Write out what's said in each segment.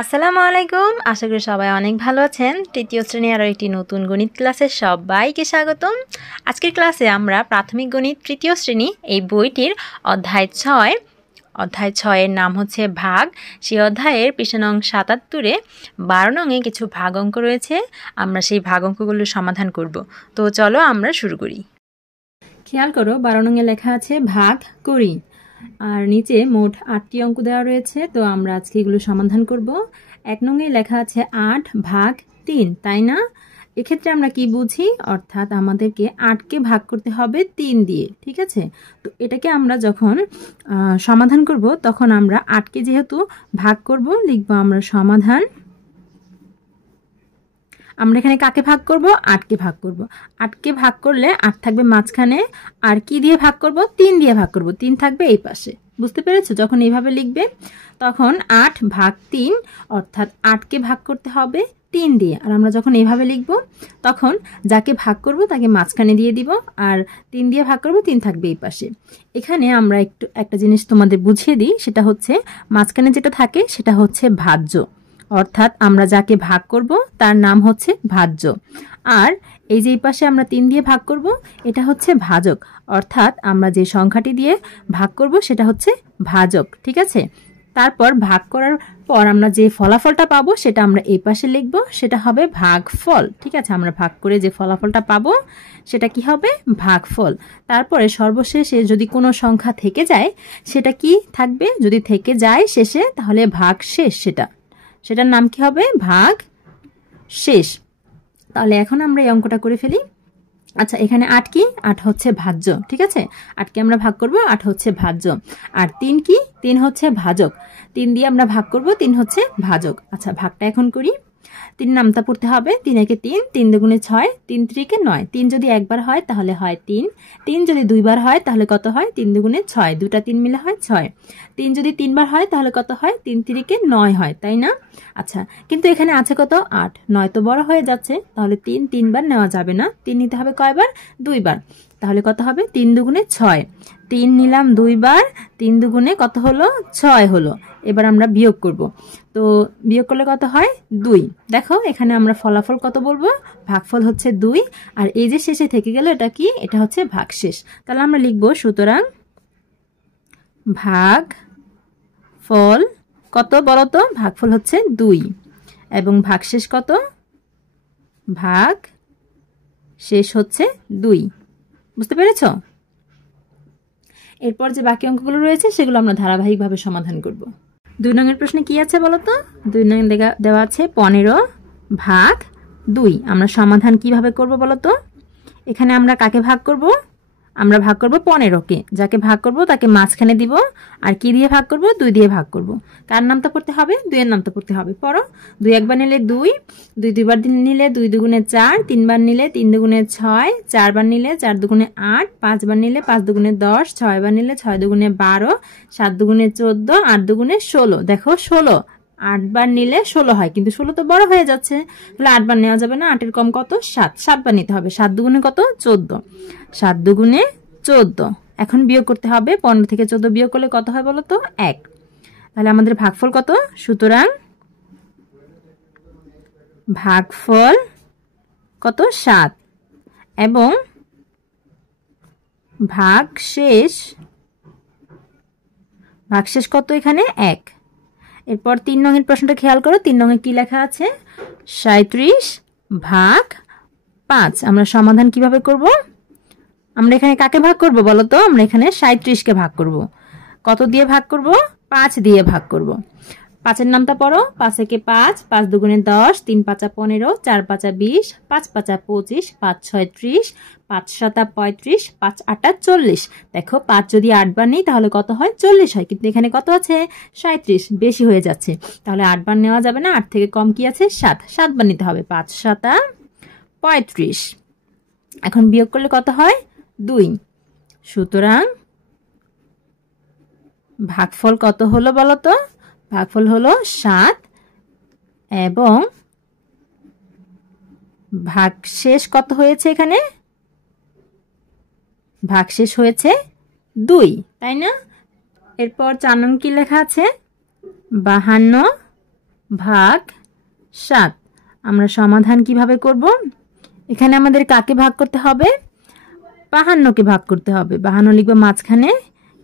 আসসালামু আলাইকুম। আশা করি সবাই অনেক ভালো আছেন। তৃতীয় শ্রেণী আরও একটি নতুন গণিত ক্লাসে সবাইকে স্বাগতম। আজকের ক্লাসে আমরা প্রাথমিক গণিত তৃতীয় শ্রেণী এই বইটির অধ্যায় 6 এর নাম হচ্ছে ভাগ। সেই অধ্যায়ের পৃষ্ঠা নং ৭৭-এ 12 নংয়ে কিছু ভাগ অঙ্ক রয়েছে। আমরা সেই ভাগ অঙ্কগুলো সমাধান করব। তো চলো আমরা শুরু করি। খেয়াল করো 12 নংয়ে লেখা আছে ভাগ করি, আর নিচে মোট 8টি অঙ্ক দেওয়া রয়েছে। তো আমরা আজকে এগুলো সমাধান করব। 1 নংয়ে লেখা আছে 8 ভাগ 3, তাই না? এক্ষেত্রে আমরা কি বুঝি, অর্থাৎ আমাদেরকে 8কে ভাগ করতে হবে 3 দিয়ে, ঠিক আছে? তো এটাকে আমরা যখন সমাধান করব তখন আমরা 8কে যেহেতু ভাগ করব, লিখব আমরা সমাধান। আমরা এখানে কাকে ভাগ করব? 8কে ভাগ করব। 8কে ভাগ করলে 8 থাকবে মাঝখানে, আর কি দিয়ে ভাগ করব? 3 দিয়ে ভাগ করব। 3 থাকবে এই পাশে। বুঝতে পেরেছো? যখন এইভাবে লিখবে তখন 8 ভাগ 3, অর্থাৎ 8কে ভাগ করতে হবে 3 দিয়ে। আর আমরা যখন এইভাবে লিখব তখন যাকে ভাগ করব তাকে মাঝখানে দিয়ে দিব, আর 3 দিয়ে ভাগ করব, 3 থাকবে এই পাশে। এখানে আমরা একটা জিনিস তোমাদের বুঝিয়ে দিই, সেটা হচ্ছে মাঝখানে যেটা থাকে সেটা হচ্ছে ভাজ্য, অর্থাৎ আমরা যাকে ভাগ করব তার নাম হচ্ছে ভাজ্য। আর এই যে এই পাশে আমরা 3 দিয়ে ভাগ করব, এটা হচ্ছে ভাজক, অর্থাৎ আমরা যে সংখ্যাটি দিয়ে ভাগ করব সেটা হচ্ছে ভাজক, ঠিক আছে? তারপর ভাগ করার পর আমরা যে ফলাফলটা পাবো সেটা আমরা এই পাশে লিখব, সেটা হবে ভাগফল, ঠিক আছে? আমরা ভাগ করে যে ফলাফলটা পাবো সেটা কি হবে? ভাগফল। তারপরে সর্বশেষে যদি কোনো সংখ্যা থেকে যায় সেটা কি থাকবে? যদি থেকে যায় শেষে, তাহলে ভাগ শেষ, সেটার নাম কি হবে? ভাগ শেষ। তাহলে এখন আমরা এই অঙ্কটা করে ফেলি। আচ্ছা, এখানে 8 কি? 8 হচ্ছে ভাজ্য, ঠিক আছে? 8কে আমরা ভাগ করব, 8 হচ্ছে ভাজ্য। আর 3 কি? 3 হচ্ছে ভাজক। 3 দিয়ে আমরা ভাগ করব, 3 হচ্ছে ভাজক। আচ্ছা, ভাগটা এখন করি। 3 নামতা পড়তে হবে। 3 একে 3, 3 দুগুণে 6, 3 3-কে 9। 3 যদি একবার হয় তাহলে হয় 3। 3 যদি দুইবার হয় তাহলে কত হয়? 3 দুগুণে 6, দুটা 3 মিলে হয় 6। 3 যদি 3বার হয় তাহলে কত হয়? 3 3-কে 9 হয়, তাই না? আচ্ছা, কিন্তু এখানে আছে কত? 8। 9 তো বড় হয়ে যাচ্ছে, তাহলে 3 3বার নেওয়া যাবে না। 3 নিতে হবে কয়বার? 2বার। তাহলে কত হবে? 3 দুগুণে 6। 3 নিলাম 2বার, 3 দুগুণে কত হলো? 6 হলো। এবার আমরা বিয়োগ করব। তো বিয়োগ করলে কত হয়? 2। দেখো এখানে আমরা ফলাফল কত বলবো? ভাগফল হচ্ছে 2। আর এই যে শেষে থেকে গেল এটা কি? এটা হচ্ছে ভাগশেষ। তাহলে আমরা লিখব সুতরাং ভাগফল কত বলো তো? ভাগফল হচ্ছে 2। এবং ভাগশেষ কত? ভাগ শেষ হচ্ছে 2। বুঝতে পেরেছ? এরপর যে বাকি অঙ্কগুলো রয়েছে সেগুলো আমরা ধারাবাহিকভাবে সমাধান করব। 2 নংয়ের প্রশ্নে কি আছে বলো তো? 2 নং দেওয়া আছে 15 ভাগ 2। আমরা সমাধান কিভাবে করব বলো তো? এখানে আমরা কাকে ভাগ করব? আমরা ভাগ করব 15কে। যাকে ভাগ করব তাকে মাঝখানে দিব। আর কি দিয়ে ভাগ করব? 2 দিয়ে ভাগ করব। কার নামটা পড়তে হবে? 2 এর নামটা পড়তে হবে। পড়ো। 2 একবার নিলে 2, 2 দুইবার নিলে 2 দুগুণে 4, 3বার নিলে 3 দুগুণে 6, 4বার নিলে 4 দুগুণে 8, 5বার নিলে 5 দুগুণে 10, 6বার নিলে 6 দুগুণে 12, 7 দুগুণে 14, 8 দুগুণে 16। দেখো 16, 8বার নিলে 16 হয়, কিন্তু 16 তো বড় হয়ে যাচ্ছে, তাহলে 8বার নেওয়া যাবে না। 8-এর কম কত? 7। 7বার নিতে হবে। 7 দুগুণে কত? 14। 7 দুগুণে 14। এখন বিয়োগ করতে হবে। 15 থেকে 14 বিয়োগ করলে কত হয় বলো তো? 1। তাহলে আমাদের ভাগফল কত? সুতরাং ভাগফল কত? 7। এবং ভাগশেষ কত এখানে? 1। এরপর 3 নংয়ের প্রশ্নটা খেয়াল করো। 3 নংয়ে কি লেখা আছে? 37 ভাগ 5। আমরা সমাধান কিভাবে করব? আমরা এখানে কাকে ভাগ করব বলো তো? আমরা এখানে 37কে ভাগ করব। কত দিয়ে ভাগ করব? 5 দিয়ে ভাগ করব। 5-এর নামটা পড়ো। 5 একে 5, 5 দুগুণে 10, 3 5 15, 4 5 20, 5 5 25, 5 6 30, 5 7 35, 5 8 40। দেখো 5 যদি 8বার নেই তাহলে কত হয়? 40 হয়, কিন্তু এখানে কত আছে? 37, বেশি হয়ে যাচ্ছে। তাহলে 8বার নেওয়া যাবে না। 8 থেকে কম কি আছে? 7। 7বার নিতে হবে। 5 7 35। এখন বিয়োগ করলে কত হয়? 2। সুতরাং ভাগফল কত হলো বলো তো? ভাগফল হলো 7 এবং ভাগশেষ কত হয়েছে এখানে? ভাগশেষ হয়েছে 2, তাই না? এরপর 4 নং কি লেখা আছে? 52 ভাগ 7। আমরা সমাধান কিভাবে করব? এখানে আমাদের কাকে ভাগ করতে হবে? 52কে ভাগ করতে হবে। 52 লিখবো মাঝখানে,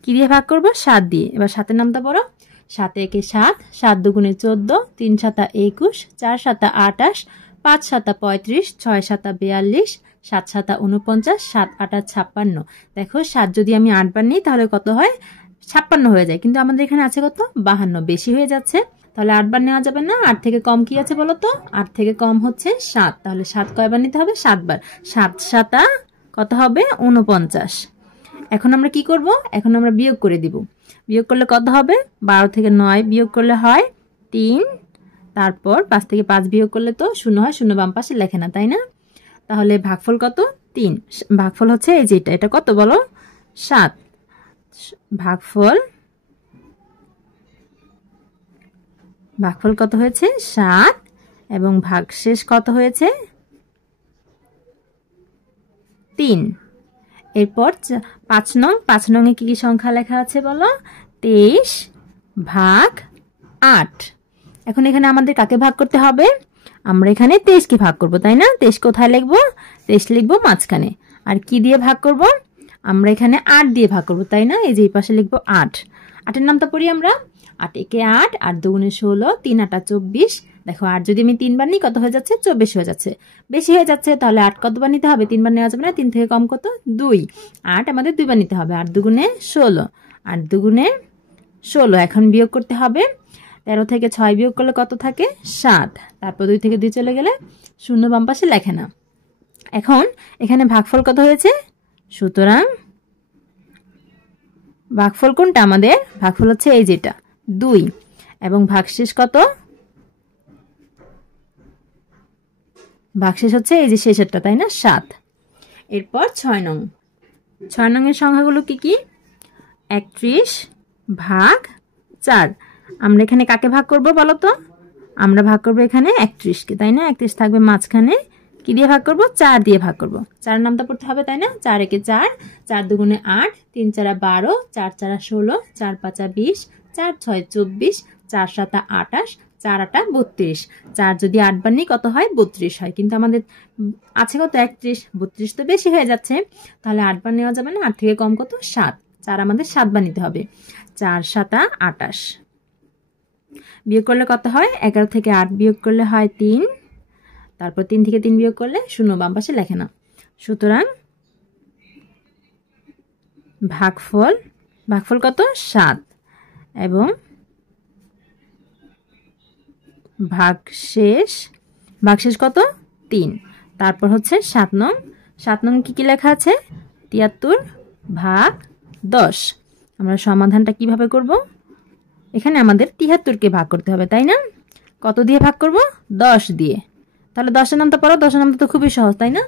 কি দিয়ে ভাগ করব? 7 দিয়ে। এবার 7-এর নামটা পড়ো। 7 একে 7, 7 দুগুণে 14, 3 7 21, 4 7 28, 5 7 35, 6 7 42, 7 7 49, 7 8 56। দেখো 7 যদি আমি 8 বার নিই তাহলে কত হয়? 56 হয়ে যায়। কিন্তু আমাদের এখানে আছে কত? 52, বেশি হয়ে যাচ্ছে। তাহলে 8 বার নেওয়া যাবে না। 8 থেকে কম কি আছে বলো তো? 8 থেকে কম হচ্ছে 7। তাহলে 7 কয়বার নিতে হবে? 7 বার। 7 7 কত হবে? 49। এখন আমরা কি করব? এখন আমরা বিয়োগ করে দিব। বিয়োগ করলে কত হবে? 12 থেকে 9 বিয়োগ করলে হয় 3। তারপর 5 থেকে 5 বিয়োগ করলে তো 0 হয়, 0 বাম পাশে লেখে না, তাই না? তাহলে ভাগফল কত? 3। ভাগফল হচ্ছে এই যেটা, এটা কত বলো? 7। ভাগফল কত হয়েছে? 7। এবং ভাগশেষ কত হয়েছে? 3। এরপর 5 নং। 5 নং এ কি কি সংখ্যা লেখা আছে বলো? 23 ভাগ 8। এখন এখানে আমাদের কাকে ভাগ করতে হবে? আমরা এখানে 23কে ভাগ করব, তাই না? 23 কোথায় লিখবো? 23 লিখবো মাঝখানে। আর কি দিয়ে ভাগ করব? আমরা এখানে 8 দিয়ে ভাগ করব, তাই না? এই যে এই পাশে লিখবো 8। 8-এর নামটা পড়ি আমরা। 8 একে 8, 8 দুগুণে 16, 3 8 24। দেখো 8 যদি আমি 3 বার নিই কত হয়ে যাচ্ছে? 24 হয়ে যাচ্ছে। বেশি হয়ে যাচ্ছে, তাহলে 8 কতবার নিতে হবে? 3 বার নেওয়া যাবে না। 3 থেকে কম কত? 2। 8 আমাদের 2 বার নিতে হবে। 8 দুগুণে 16, 8 দুগুণে 16। এখন বিয়োগ করতে হবে। 13 থেকে 6 বিয়োগ করলে কত থাকে? 7। তারপর 2 থেকে 2 চলে গেলে 0 বাম পাশে লেখে না। এখন এখানে ভাগফল কত হয়েছে? সুতরাং ভাগফল কোনটা আমাদের? ভাগফল হচ্ছে এই যেটা, 2। এবং ভাগশেষ কত? ভাগশেষ হচ্ছে এই যে শেষেরটা, তাই না? 7। এরপর 6 নং। 6 নং এর সংখ্যাগুলো কি কি? 31 ভাগ 4। আমরা এখানে কাকে ভাগ করব বলো তো? আমরা ভাগ করব এখানে 31কে, তাই না? 31 থাকবে মাঝখানে, কি দিয়ে ভাগ করব? 4 দিয়ে ভাগ করব। 4 নামটা পড়তে হবে, তাই না? 4 একে 4, 4 দুগুণে 8, 3 4 12, 4 4 16, 4 5 20, 4 6 24, 4 7 28, 4 8 32। 4 যদি 8 বার নিই কত হয়? 32 হয়। কিন্তু আমাদের আছে কত? 31। 32 তো বেশি হয়ে যাচ্ছে, তাহলে 8 বার নেওয়া যাবে না। 8 থেকে কম কত? 7। 4 আমাদের 7 বার নিতে হবে। 4 7 28। বিয়োগ করলে কত হয়? 11 থেকে 8 বিয়োগ করলে হয় 3। তারপর 3 থেকে 3 বিয়োগ করলে 0 বাম পাশে লেখে না। সুতরাং ভাগফল কত? 7। এবং ভাগশেষ কত? 3। তারপর হচ্ছে 7 নং। 7 নং কি কি লেখা আছে? 73 ভাগ 10। আমরা সমাধানটা কিভাবে করব? এখানে আমাদের 73কে ভাগ করতে হবে, তাই না? কত দিয়ে ভাগ করব? 10 দিয়ে। তাহলে 10-এর নামটা পড়ো। 10-এর নামটা তো খুবই সহজ, তাই না?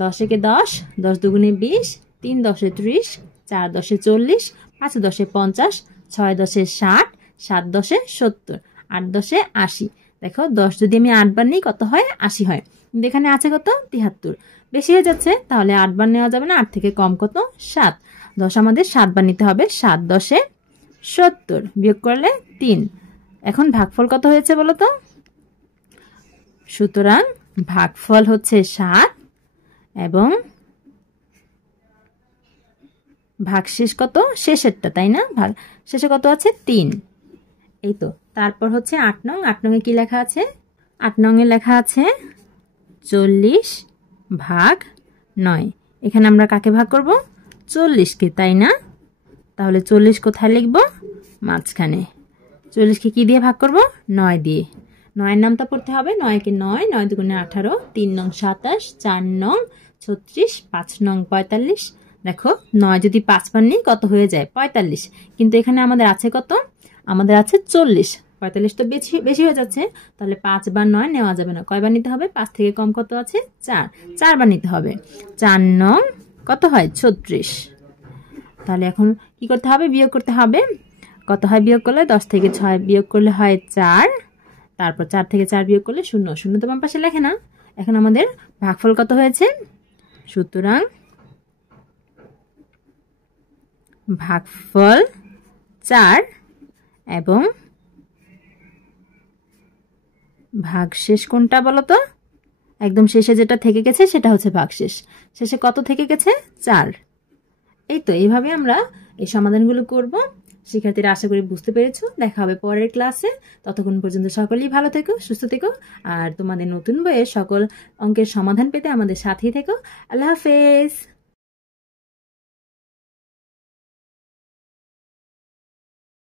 10 একে 10, 10 দুগুণে 20, 3 10 30, 4 10 40, 5 10 50, 6 10 60, 7 10 70, 8 10 80। দেখো 10 যদি আমি 8 বার নিই কত হয়? 80 হয়। কিন্তু এখানে আছে কত? 73। বেশি হয়ে যাচ্ছে, তাহলে 8 বার নেওয়া যাবে না। 8 থেকে কম কত? 7। 10 আমাদের 7 বার নিতে হবে। 7 10 70, বিয়োগ করলে 3। এখন ভাগফল কত হয়েছে বলো তো? সুতরাং ভাগফল হচ্ছে 7 এবং ভাগশেষ কত? শেষেরটা, তাই না? শেষে কত আছে? 3। এই তো। তারপর হচ্ছে 8 নং। 8 নং এ কি লেখা আছে? 8 নং এ লেখা আছে 40 ভাগ 9। এখানে আমরা কাকে ভাগ করব? 40কে, তাই না? তাহলে 40 কোথায় লিখব? মাঝখানে। 40কে কি দিয়ে ভাগ করব? 9 দিয়ে। 9-এর নামটা পড়তে হবে। 9 কে 9, 9 দুগুণে 18, 3 নং 27, 4 নং 36, 5 নং 45। দেখো 9 যদি 5 বার নিই কত হয়ে যায়? 45। কিন্তু এখানে আমাদের আছে কত? আমাদের আছে 40। 45 তো বেশি হয়ে যাচ্ছে, তাহলে 5 বার 9 নেওয়া যাবে না। কয়বার নিতে হবে? 5 থেকে কম কত আছে? 4। 4 বার নিতে হবে। 4 নং কত হয়? 36। তাহলে এখন কি করতে হবে? বিয়োগ করতে হবে। কত হয় বিয়োগ করলে? 10 থেকে 6 বিয়োগ করলে হয় 4। তারপর 4 থেকে 4 বিয়োগ করলে 0। 0 তো বাম পাশে লেখে না। এখন আমাদের ভাগফল কত হয়েছে? সুতরাং ভাগফল 4 এবং ভাগশেষ কোনটা বলো তো? একদম শেষে যেটা থেকে গেছে সেটা হচ্ছে ভাগশেষ। শেষে কত থেকে গেছে? 4। এই তো এইভাবে আমরা এই সমাধানগুলো করব। শিক্ষার্থীরা আশা করি বুঝতে পেরেছো। দেখা হবে পরের ক্লাসে। ততক্ষণ পর্যন্ত সকলেই ভালো থেকো, সুস্থ থেকো। আর তোমাদের নতুন বইয়ের সকল অঙ্কের সমাধান পেতে আমাদের সাথেই থেকো। আল্লাহ হাফেজ।